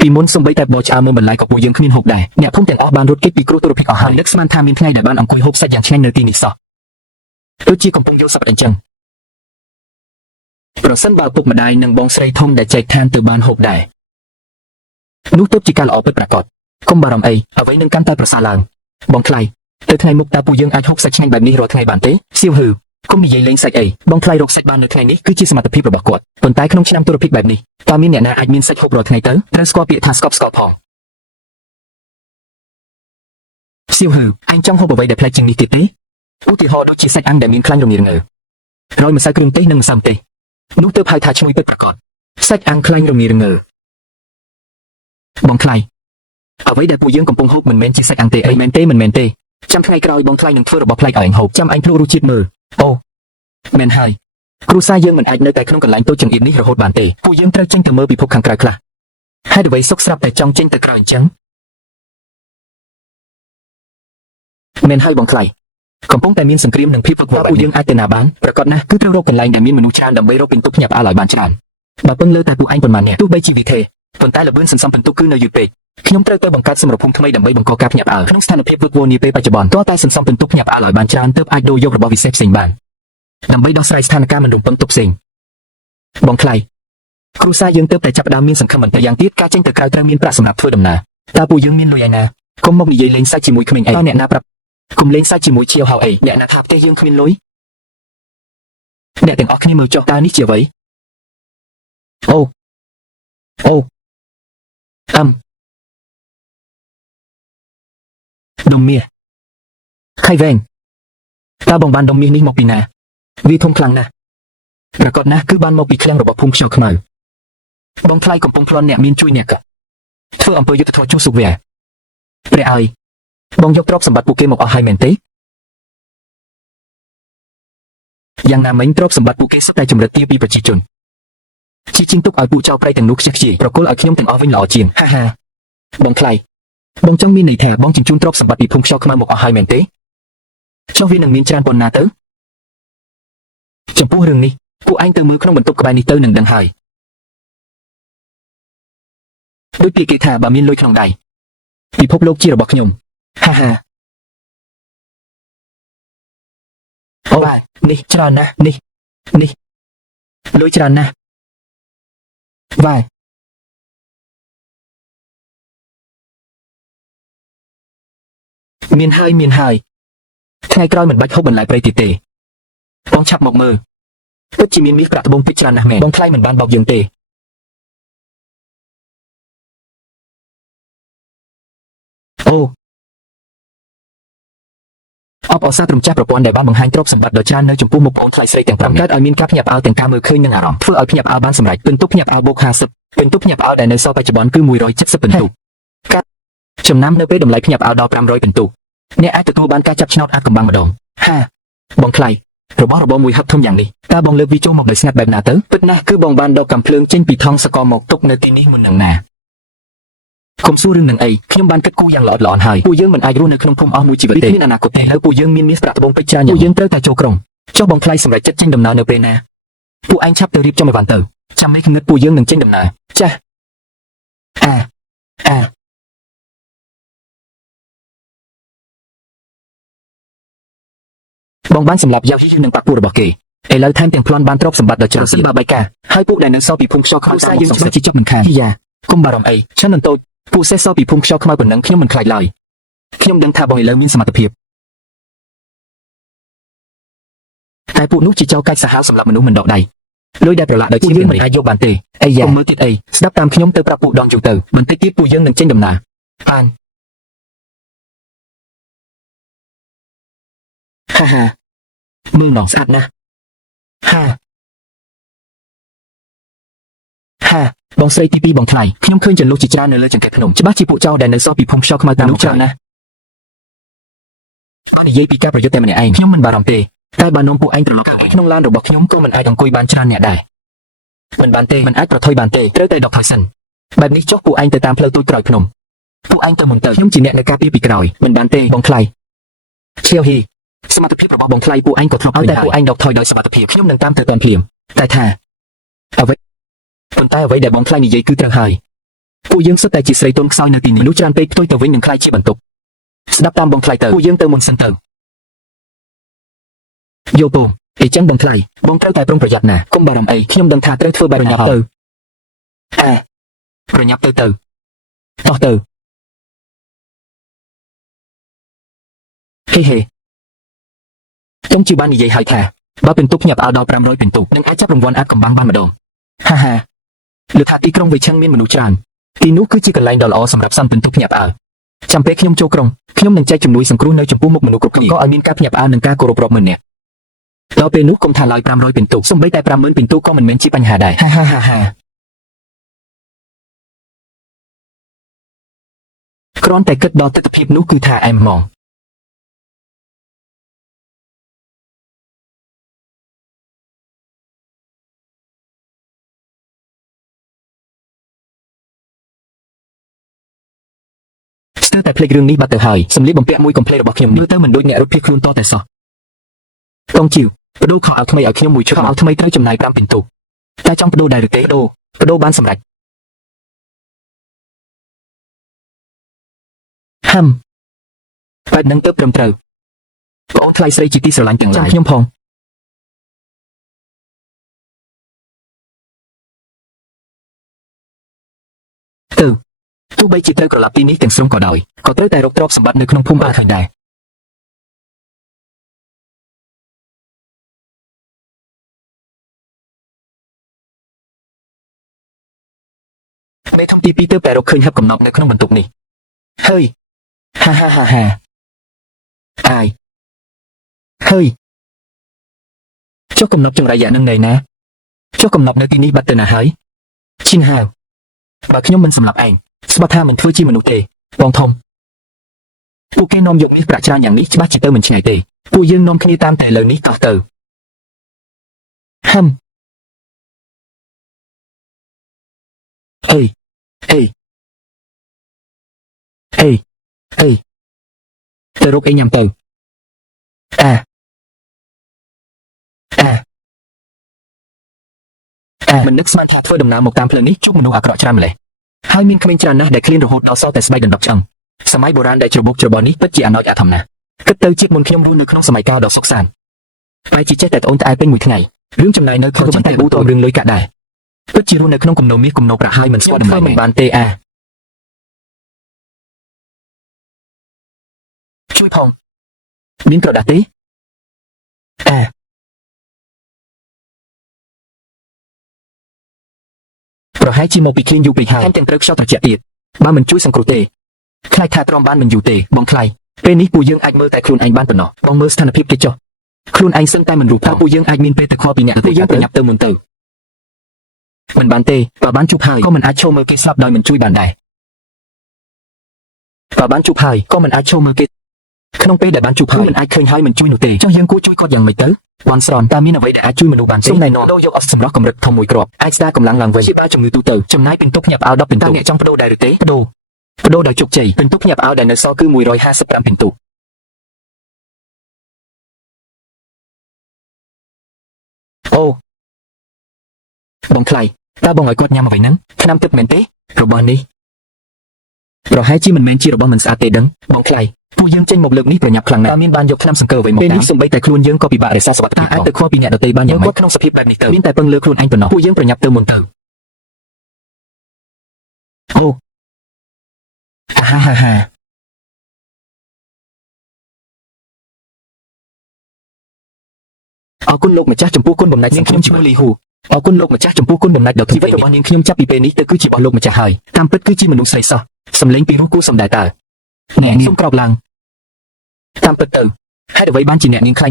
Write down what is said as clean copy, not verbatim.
ពីមុនសំបីតែបោះឆ្អើមើលបន្លែក៏ពួកយើងគ្មានហូបដែរអ្នកភូមិទាំងអស់បានរត់គេចពីគ្រោះទុរភិក្សអស់ហើយនឹកស្មានថាមានថ្ងៃដែលបានអង្គុយហូបសាច់យ៉ាងឆ្ងាញ់នៅទីនេះសោះដូចជាកំពុងយកសប្តិអញ្ចឹងប្រសិនបើពុកម្ដាយនិងបងស្រីធំដែលចែកឋានទៅបានហូបដែរនោះទើបជាការល្អពិតប្រាកដកុំបារម្ភអីអ្វីនឹងកាន់តែប្រសើរឡើងបងថ្លៃទៅថ្ងៃមុខតើពួកយើងអាចហូបសាច់ឆ្ងាញ់បែបនេះរាល់ថ្ងៃបានទេសៀវហឺកុំនិយាយលេងសាច់អីបងថ្លៃរកសាច់បាននៅថ្ងៃនេះគឺជាសមត្ថភាពរបស់គាត់ប៉ុន្តែក្នុងឆ្នាំទុរភិក្សបែបនេះតើមានអ្នកណាអាចមានសាច់ហូបរាល់ថ្ងៃទៅត្រូវស្គាល់ពាក្យថាស្កប់ស្កល់ផងសៀវហឺអញចង់ហូបអ្វីដែលប្លែកជាងនេះទៀតទេឧទាហរណ៍ដូចជាសាច់អាំងដែលមានខ្លាញ់រងាងើរយម្សៅគ្រឿងទេសនិងម្សៅម្ទេសនោះទើបហៅថាឈ្ងុយពិតប្រាកដសាច់អាំងខ្លាញ់រងាងើបងថ្លៃអ្វីដែលពួកយើងកំពុងហូបមិនមែនជាសាច់អាំងទេអីមែនទេមិនមែនទេចាំថ្ងៃក្រោយបងថ្លៃនឹងធ្វើរបស់ប្លែកឲ្យអញហូបចាំអញភ្លក់រសជាតិមើលអូមែនហើយគ្រួសារយើងមិនអាចនៅតែក្នុងកន្លែងតូចចង្អៀតនេះរហូតបានទេពួកយើងត្រូវចេញទៅមើលពិភពខាងក្រៅខ្លះហេតុអ្វីសុកស្រាប់តែចង់ចេញទៅក្រៅអញ្ចឹងមែនហើយបងថ្លៃកំពុងតែមានសង្គ្រាមនិងភាពវឹកវរពួកយើងអាចទៅណាបានប្រកបណាស់គឺត្រូវរកកន្លែងដែលមានមនុស្សច្រើនដើម្បីរកពិន្ទុភ្ញាក់ផ្អើលឲ្យបានច្រើនបើពឹងលើតែពួកឯងប៉ុន្មាននាក់ទោះបីជាវិធេប៉ុន្តែល្បឿនសន្សំពិន្ទុគឺនៅយឺតពេកខ្ញុំត្រូវទៅបង្កើតសមរភូមិថ្មីដើម្បីបង្កការភ្ញាក់ផ្អើលក្នុងស្ថានភាពវឹកវរនាពេលបច្ចុប្បន្នទាល់តែសន្សំពិន្ទុភ្ញាក់ផ្អើលឲ្យបានច្រើនទើបអាចដូរយករបស់វិសេសផ្សេងបានដើម្បីដោះស្រាយស្ថានភាពមិនរំពឹងទុកផ្សេងបងថ្លៃគ្រួសារយើងទើបតែចាប់ផ្ដើមមានសង្ឃឹមបន្តិចយ៉ាងទៀតការចេញទៅក្រៅត្រូវមានប្រាក់សម្រាប់ធ្វើដំណើរតើពួកយើងមានលុយឯណាកុំមកនិយាយលេងសាច់ជាមួយក្មេងអីអ្នកណាប្រាប់កុំលេងសាច់ជាមួយជាវហៅអីអ្នកណាថាផ្ទះយើងគ្មានលុយអ្នកទាំងអស់គ្នាមើលចុះតើនេះជាអ្វីអូដុំមាសខៃវែងតើបងបានដុំមាសនេះមកពីណាវាធំខ្លាំងណាស់ប្រកបណាស់គឺបានមកពីឃ្លាំងរបស់ភូមិខ្យល់ខ្មៅបងថ្លៃកំពុងប្លន់អ្នកមានជួយអ្នកធ្វើអំពើយុត្តិធម៌ចុះសុខវាព្រះអើយបងយកទ្រព្យសម្បត្តិពួកគេមកអស់ហើយមែនទេយ៉ាងណាមិញទ្រព្យសម្បត្តិពួកគេសុទ្ធតែចម្រិតទាបពីប្រជាជនជាជាងទុកឲ្យពួកចៅប្រៃទាំងនោះខ្ជិះខ្ជាយប្រគល់ឲ្យខ្ញុំទាំងអស់វិញល្អជាងហាបងថ្លៃបងចង់មានន័យថាបងជញ្ជូនទ្រព្យសម្បត្តិពីភូមិខ្យល់ខ្មៅមកអស់ហើយមែនទេចុះវានឹងមានច្រើនប៉ុណ្ណាទៅចំពោះរឿងនេះពួកឯងទៅមើលក្នុងបន្ទប់ក្បែរនេះទៅនឹងដឹងហើយដូចពាក្យគេថាបើមានលុយក្នុងដៃពិភពលោកជារបស់ខ្ញុំហាអូបាទនេះច្រើនណាស់នេះលុយច្រើនណាស់បាទមានហើយថ្ងៃក្រោយមិនបាច់ហូបបន្លែព្រៃទៀតទេបងឆាប់មកមើលពិតជាមានមាសប្រាក់ត្បូងពេជ្រច្រើនណាស់មែនបងថ្លៃមិនបានបោកយើងទេអូអបអរសាទរម្ចាស់ប្រព័ន្ធដែលបានបង្ហាញទ្រព្យសម្បត្តិដ៏ច្រើននៅចំពោះមុខបងថ្លៃស្រីទាំង5កើតឲ្យមានការភ្ញាក់ផ្អើលទាំងការមើលឃើញនិងអារម្មណ៍ធ្វើឲ្យភ្ញាក់ផ្អើលបានសម្រេចពិន្ទុភ្ញាក់ផ្អើលបូក50ពិន្ទុភ្ញាក់ផ្អើលដែលនៅសល់បច្ចុប្បន្នគឺ170ពិន្ទុកាត់ចំណាំនៅពេលតម្លៃភ្ញាក់ផ្អើលដល់500ពិន្ទុអ្នកអាចទទួលបានការចាប់ឆ្នោតអាចកំបាំងម្ដងបងថ្លៃរបស់របរមួយហឹបធំយ៉ាងនេះតើបងលើកវាចូលមកដោយស្ងាត់បែបណាទៅពិតណាស់គឺបងបានដកកាំភ្លើងចេញពីថង់សកលមកទុកនៅទីនេះមុននឹងណាកុំសួររឿងនឹងអីខ្ញុំបានគិតគូរយ៉ាងល្អិតល្អន់ហើយពួកយើងមិនអាចរស់នៅក្នុងភូមិអស់មួយជីវិតទេមានអនាគតទេហើយពួកយើងមានមាសប្រាក់ត្បូងពេជ្រច្រើនពួកយើងត្រូវតែចូលក្រុងចុះបងថ្លៃសម្រាប់ចិត្តចេញដំណើរនៅពេលណាពួកឯងឆាប់ទៅរៀបចំឲ្យបានទៅចាំនេះគំនិតពួកយើងនឹងចេញដំណើរចាស់បងបានសម្រាប់យ៉ាវយឺនឹងបាក់ពួករបស់គេឥឡូវថែមទាំងប្លន់បានទ្រព្យសម្បត្តិដ៏ច្រើនស៊ីបាបែកាហើយពួកដែលនៅសល់ពីភូមិខ្យល់ខ្មៅសារយើងសង្ស័យជាចប់មិនខានយ៉ាកុំបារម្ភអីឆាននតូចពួកសេះសល់ពីភូមិខ្យល់ខ្មៅប៉ុណ្ណឹងខ្ញុំមិនខ្លាចឡើយខ្ញុំដឹងថាបងឥឡូវមានសមត្ថភាពតែពួកនោះជាចៅកាច់សាហាវសម្រាប់មនុស្សមិនដកដៃលុយដែលប្រឡាក់ដោយជាយើងមិនអាចយកបានទេអីយ៉ាមើលទៀតអីស្ដាប់តាមខ្ញុំទៅប្រាប់ពួកដងយូរទៅបន្តិចទៀតពួកយើងនឹងចេញដំណើរបានហាមើលម្ដងស្អាតណាស់បងស្រីទី2បងថ្លៃខ្ញុំឃើញចន្លោះជាច្រើននៅលើចង្កេះភ្នំច្បាស់ជាពួកចៅដែលនៅសល់ពីភូមិខ្យល់ខ្មៅតាមនោះច្រើនណាស់និយាយពីការប្រយុទ្ធតែម្នាក់ឯងខ្ញុំមិនបារម្ភទេតែបើនាំពួកឯងត្រឡប់ទៅក្នុងឡានរបស់ខ្ញុំក៏មិនអាចអង្គុយបានច្រើនអ្នកដែរមិនបានទេមិនអាចប្រថុយបានទេត្រូវតែដកថយសិនបែបនេះចុះពួកឯងទៅតាមផ្លូវទូចក្រោយភ្នំពួកឯងទៅមុនទៅខ្ញុំជាអ្នកនៅការពារពីក្រោយមិនបានទេបងថ្លៃឈៀវហ៊ីសមត្ថភាពរបស់បងថ្លៃពួកឯងក៏ធ្លាប់ឲ្យតែពួកឯងដកថយដោយសមត្ថភាពខ្ញុំនឹងតាមទៅតាមភ្លាមតែថាអ្វីប៉ុន្តែអ្វីដែលបងថ្លៃនិយាយគឺត្រូវហើយ ពួកយើងសុទ្ធតែជាស្រីទុនខ្សោយនៅទីនេះលុះច្រើនពេកផ្ទុយទៅវិញនឹងខ្លាយជាបន្ទុកស្ដាប់តាមបងថ្លៃទៅពួកយើងទៅមុនសិនទៅយោពូអីចឹងបងថ្លៃបងត្រូវតែប្រុងប្រយ័ត្នណាកុំបារម្ភអីខ្ញុំដឹងថាត្រូវធ្វើបែបប្រញាប់ទៅប្រញាប់ទៅតោះទៅហេខ្ញុំជាបាននិយាយហើយថាបើពិន្ទុភ្ញាក់ផ្អើលដល់500ពិន្ទុនឹងអាចចាប់រង្វាន់អាត់កំបាំងបានម្ដងហាហាលើថាទីក្រុងវេឈឹងមានមនុស្សច្រើនទីនោះគឺជាកន្លែងដ៏ល្អសម្រាប់សន្តិពិន្ទុភ្ញាក់ផ្អើលចាំពេលខ្ញុំចូលក្រុងខ្ញុំនឹងចែកជំនួយសង្គ្រោះនៅចំពោះមុខមនុស្សគ្រប់គ្នាក៏ឲ្យមានការភ្ញាក់ផ្អើលនិងការគោរពរាប់ម៉ឺននាក់ដល់ពេលនោះកុំថាឡើយ500ពិន្ទុសូម្បីតែ50000ពិន្ទុក៏មិនមែនជាបញ្ហាដែរហាគ្រាន់តែគិតដល់ទស្សនវិជ្ជានោះគឺថាអែមហ្មងស្ទើរតែភ្លេចរឿងនេះបាត់ទៅហើយសម្លៀកបំពាក់មួយកុំភ្លេចរបស់ខ្ញុំមើលទៅមិនដូចអ្នករត់ភៀសខ្លួនតតែសោះកងជីវបដូរខោអាវថ្មីឲ្យខ្ញុំមួយឈុតខោអាវថ្មីត្រូវចំណាយ5ពិន្ទុតែចង់បដូរដែរឬទេបដូរបានសម្រេចបែបនឹងទៅត្រឹមត្រូវបងថ្លៃស្រីជាទីស្រឡាញ់ទាំងឡាយខ្ញុំផងទោះបីជាត្រូវក្រឡាប់ទីនេះទាំងស្រុងក៏ដោយក៏ត្រូវតែរកទ្រព្យសម្បត្តិនៅក្នុងភូមិបានឃើញដែរមេធំទី2ទៅតែរកឃើញហឹបកំណប់នៅក្នុងបន្ទប់នេះហើយហាអាយហើយចុះកំណប់ចង្រៃយ៉ានឹងណែណាចុះកំណប់នៅទីនេះបាត់ទៅណាហើយឈិនហាវបើខ្ញុំមិនសម្លាប់ឯងស្បថាមិនធ្វើជាមនុស្សទេបងធំពួកគេនាំយកនេះប្រាក់ច្រើនយ៉ាងនេះច្បាស់ជាទៅមិនឆ្ងាយទេពួកយើងនាំគ្នាតាមតែលើនេះតោះទៅអេទៅរកអីញ៉ាំទៅមិននឹកស្មានថាធ្វើដំណើរមកតាមផ្លូវនេះជួបមនុស្សអាក្រក់ច្រើនម្ល៉េះហើយមានក្មេងច្រើនណាស់ដែលឃ្លានរហូតដល់សល់តែស្បែកដណ្ដប់ឆ្អឹងសម័យបុរាណដែលច្របូកច្របល់នេះពិតជាអណោចអាធម្មណាគិតទៅជាតិមុនខ្ញុំរស់នៅក្នុងសម័យកាលដ៏សុខសាន្តតែជាចេះតែត្អូញត្អែពេញមួយថ្ងៃរឿងចំណាយនៅខុសតែប៊ូតរឿងលុយកាក់ដែរពិតជារស់នៅក្នុងគំនោមាសគំនោប្រាក់ហើយមិនស្គាល់តម្លៃមិនបានទេជួយផងមានក្រដាស់ទេប្រហែលជាមកពីឃ្លានយូរពេកហើយទាំងត្រូវខ្យល់ត្រជាក់ទៀតបើមិនជួយសង្គ្រោះទេខ្លាចថាទ្រាំបានមិនយូរទេបងថ្លៃពេលនេះពួកយើងអាចមើលតែខ្លួនឯងបានប៉ុណ្ណោះបងមើលស្ថានភាពគេចុះខ្លួនឯងសឹងតែមិនรู้ថាពួកយើងអាចមានពេលទៅខកពីអ្នកទៅយើងប្រញាប់ទៅមុនទៅមិនបានទេបើបានជួបហើយក៏មិនអាចឈោមើលគេស្លាប់ដោយមិនជួយបានដែរបើបានជួបហើយក៏មិនអាចឈោមើលគេក្នុងពេលដែលបានជួបហើយមិនអាចឃើញហើយមិនជួយនោះទេចុះយើងគួរជួយគាត់យ៉ាងម៉េចទៅបនស្រន់តើមានអ្វីដែលអាចជួយមនុស្សបានទេសូមណែនាំដូរយកអស់សម្រាប់កម្រិតធំមួយគ្រាប់អាចស្ដារកម្លាំងឡើងវិញជាបាជំងឺទូទៅចំណាយពិន្ទុភ្ញាក់ផ្អើល10ពិន្ទុអ្នកចង់បដូរដែរឬទេបដូរដោយជោគជ័យពិន្ទុភ្ញាក់ផ្អើលដែលនៅសល់គឺ155ពិន្ទុអូបងថ្លៃតើបងឲ្យគាត់ញ៉ាំអ្វីហ្នឹងថ្នាំទឹកមែនទេរបស់នេះប្រហែលជាមិនមែនជារបស់មិនស្អាតទេដឹងបងថ្លៃពួកយើងចេញមកលើកនេះប្រញាប់ខ្លាំងណាស់តើមានបានយកថ្នាំសង្កូវអ្វីមកពេលនេះសូម្បីតែខ្លួនយើងក៏ពិបាករក្សាសុវត្ថិភាពអាចទៅខុសពីអ្នកដទៃបានយ៉ាងម៉េចគាត់ក្នុងសភាពបែបនេះទៅមានតែពឹងលើខ្លួនឯងប៉ុណ្ណោះពួកយើងប្រញាប់ទៅមុនទៅអូហាអរគុណលោកម្ចាស់ចំពោះគុណបំណាច់នាងខ្ញុំឈ្មោះលីហ៊ូអរគុណលោកម្ចាស់ចំពោះគុណបំណាច់ដ៏ធំជីវិតរបស់នាងខ្ញុំចាប់ពីពេលនេះទៅគឺជារបស់លោកម្ចាស់ហើយតាមពិតគឺជាមនុស្សស្រីសោះសម្លេងពីរោះគូសំដែរតើអ្នកនាងសូមក្រោកឡើងតាមពិតទៅហេតុអ្វីបានជាអ្នកនាងខ្លាញ់